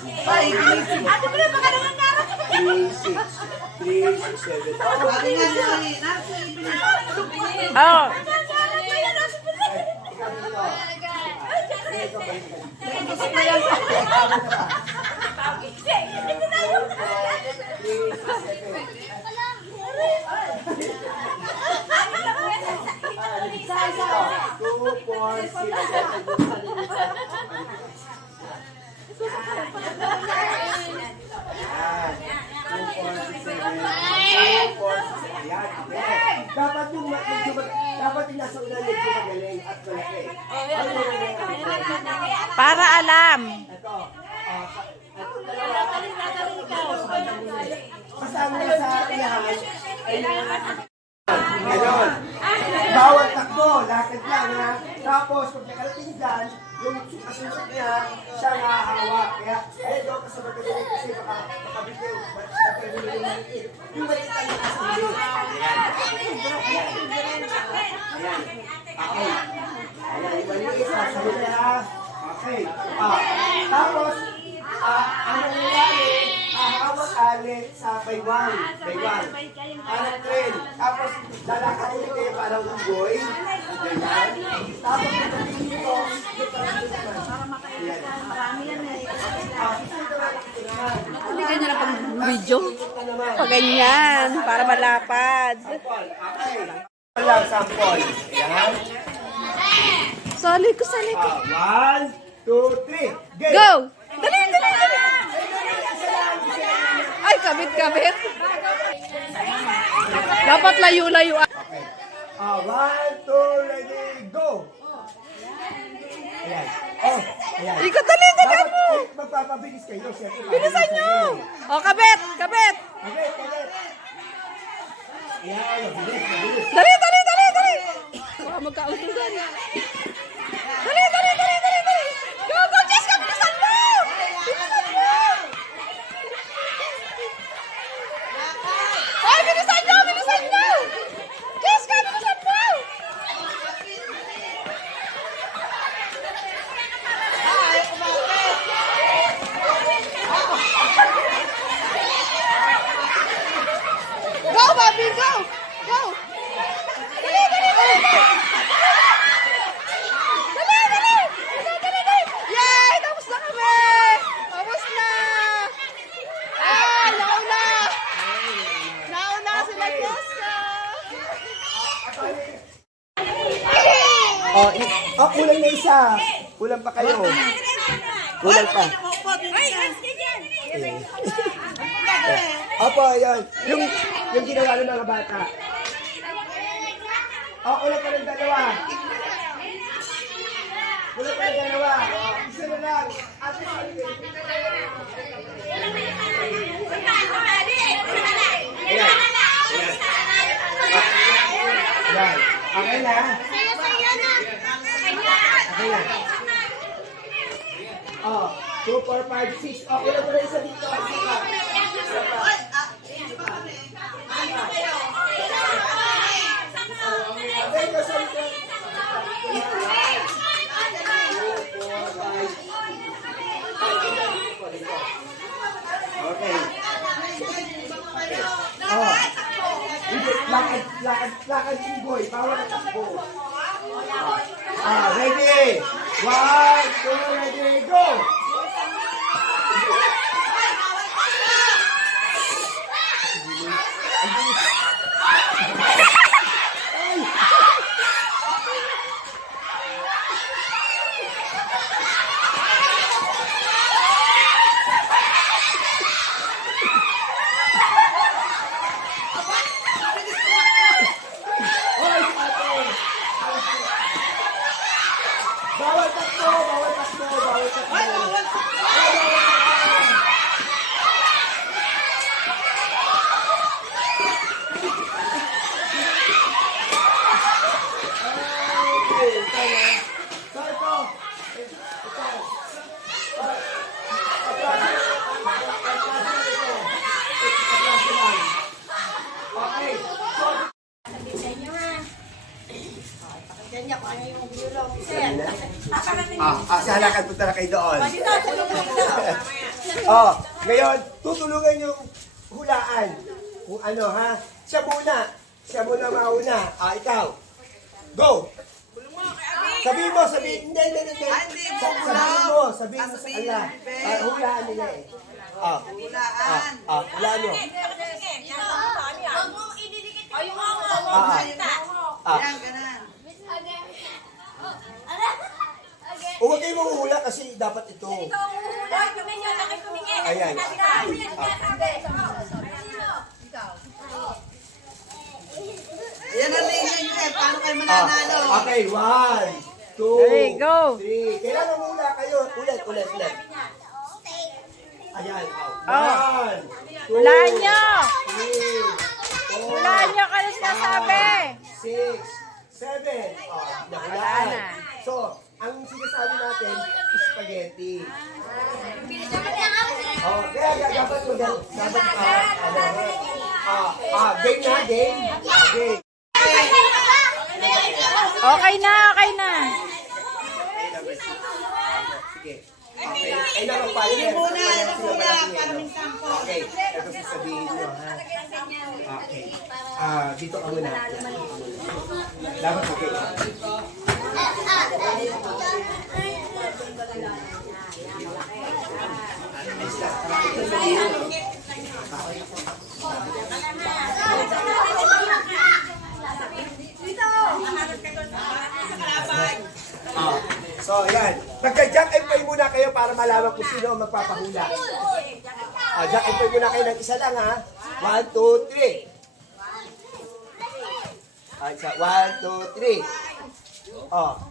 Ate mo na baka naman karap. 3, 6, 7. Oh. Dapat yung nasa ulan medyo magaling at malaki. Para alam. Ito. Kasama na sa ilahan ay ganon. Bawat takbo, lakad lang ha. Tapos pag nakarating dyan, yung kasunod niya, siya nakahawak. Kaya doon ka sa magkagaling kasi makabitiw. Yung maliit lang yung kasuli. Ayan. Okay. Ayan, ibalik sa sarili ha. Okay. Tapos, ang nangyayari, hawak alit sa baywang. Parang train. Tapos, lalakad ulit kayo parang unggoy. Ganyan. Tapos, yung pagiging ito, Hindi ganyan na pang video. Pag ganyan, para malapad. lang, sample. Ayan. Sali ko. 1, 2, 3. Go! Dali! Ay, kabit. Dapat layo-layo. Okay. 1, 2, ready, go! Ayan. Oh, ayan. Ikaw, dali mo! Magpapabilis kayo, siyempre. Bilisan nyo! O, kabit! Kabit. Ayan, mabilis. Dali! Baka magkautugan. Dali! Go, Jessica! Bilisan mo! Ay, bilisan nyo! Jessica, bilisan mo! Go, Bobby, go! Dali! Yay! Tapos na kami! Tapos na! Ay, nauna sila, Jessica! Kulang na isa. Kulang pa kayo. Kulang pa. Opo, ayan. Yung ginawa ng mga bata. Kulang pa ng dalawa. Isa na lang. Ate, ayan. Okay na. Okay na. 2, 4, 5, 6. Kulang pa na isa dito. Isa pa. Okay. Lakad unggoy. Bawal ang takbo. Ready? 1, 2, ready, go! Bawal takbo! Sir, Sa halakan punta na kayo doon. dito, tulong mo dito. Oh, ngayon, tutulungan yung hulaan. Kung ano, ha? Siya muna. Siya muna mauna. Ah, ikaw. Go! Sabihin mo, sabihin. Hindi. Sabihin mo sa kanila. Hulaan nila eh. Hulaan nyo. Huwag kayo mahuhula kasi dapat ito. Ayan. Yan ang linya nyo, sir. Paano kayo mananalo? Okay, 1, 2, Okay, go. 3. Kailangan muna kayo. Ulit. Ayan. 1, 2, Hulaan nyo! 3, 4, Hulaan nyo ka na sinasabi! 6, 7. Nahulaan. So, ang sinasabi natin, spaghetti. Kaya dapat mo dapat game na, game. Game. Okay na. Sige. Okay. Ay, naman pa. Sige muna. Okay. Ito sasabihin nyo, ha? Okay. Dito ka muna. Dapat okay. So, yan. Magka-jack and pay muna kayo para malaman kung sino ang magpapahula. Jack and pay muna kayo ng isa lang, ha? 1, 2, 3. 1, 2, 3.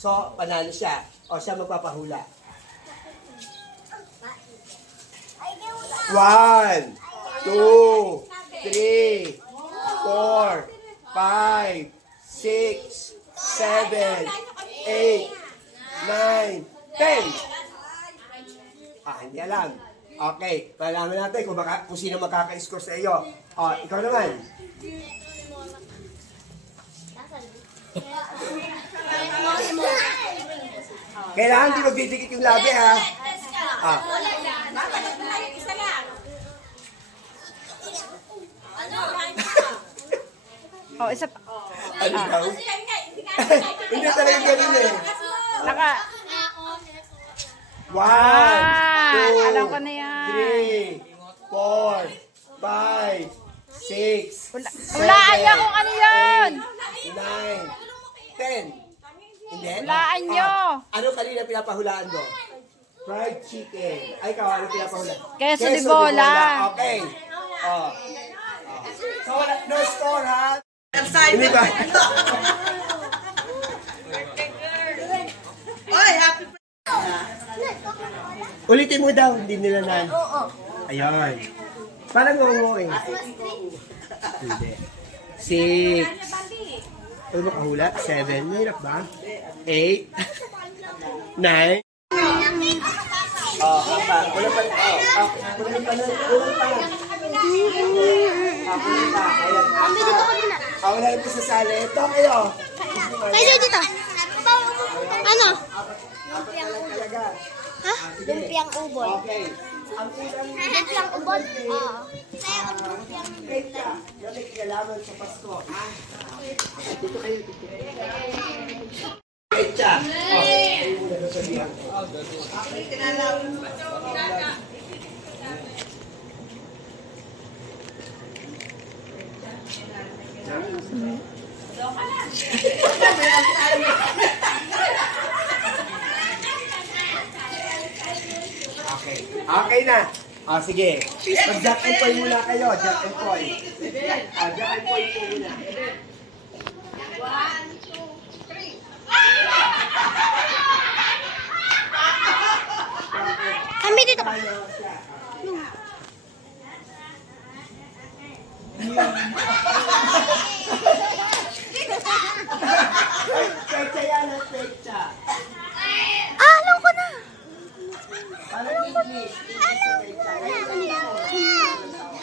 So, panalo siya. Siya magpapahula. 1, 2, 3, 4, 5, 6, 7, 8, 9, 10. Hindi alam. Okay, malaman natin kung sino makaka-score sa iyo. Ikaw naman. Kailangan di magdidikit yung labi, ha? Isa pa. Ano ikaw? Hindi talaga ganun eh. 1, 2, alam ko na yan. 3, 4, 5, 6, 7, Hulaan nyo kung ano yun! 9, 10. Hindi? Hulaan nyo! Ano kanina pinapahulaan mo? Fried chicken. Ay, ikaw, ano pinapahulaan? Queso de bola. Okay. So, no score, ha? Hindi ba? Oy, happy Ulitin mo daw, hindi nila na. Ayun. Parang ngongo eh. Hindi. 6. Ano ba kahula? 7. Mahirap ba? 8. 9. Wala pa. Wala pa sa sala. Ito kayo. Pwede dito. Ano? Ha? Lumpiang ubod. Okay. Ang ulam Lumpiang ubod? Oo. Kaya ang lumpiang Pecha, yan ay kinalaman sa Pasko. Dito kayo, dito. Pecha. Ayun muna na sabihan. Okay. Okay na. Sige. Mag-jack and point muna kayo. Jack and point. Jack and point po muna. 1, 2, 3. Kami dito. Pecha yan ang pecha. Alam ko na. Parang English. Alam ko na.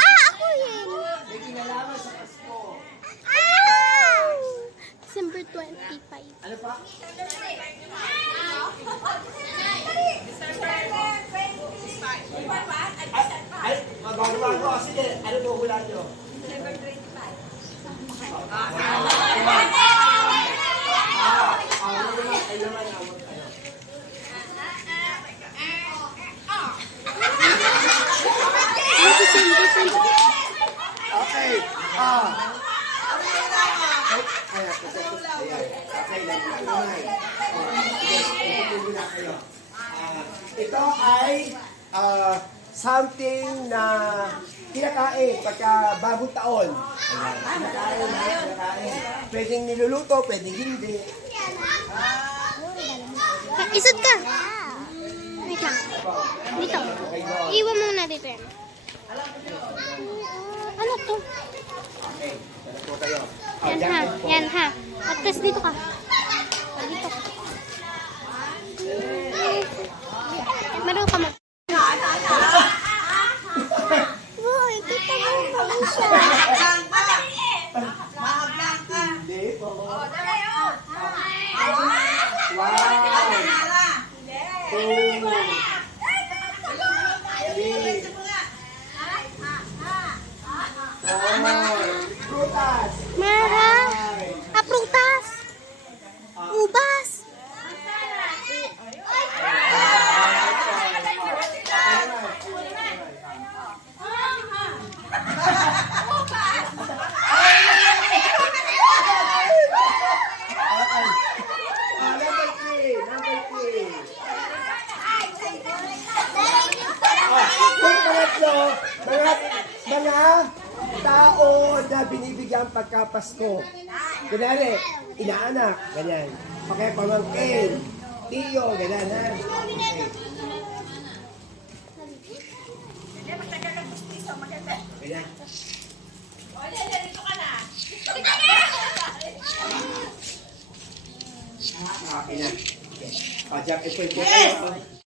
Ako yun. May kinalaman sa Pasko. December 25. Ano pa? December 25. hula nyo? Okay. Ito ay something na kinakain pagka bagong taon. Kinakain. Pwedeng niluluto, pwedeng hindi. Isod ka. Wait lang. Dito. Iwan mo na dito yan. Ano to? Okay, sarap po kayo. Yan ha. Yan ha. At tapos dito ka. Dito. Meron ka mag... Uy, kita mo pa siya. Mga blanca. Hindi po. Wow! Prutas! Mara. Prutas. Ubas. Number 3. Kung pangatlo, mga tao na binibigyan pagkapasko. Kunwari, inaanak, ganyan. Okay, pamangkin, tiyo, ganyan, ha? Okay. Ganyan. Okay na. Okay. Jack, ito yung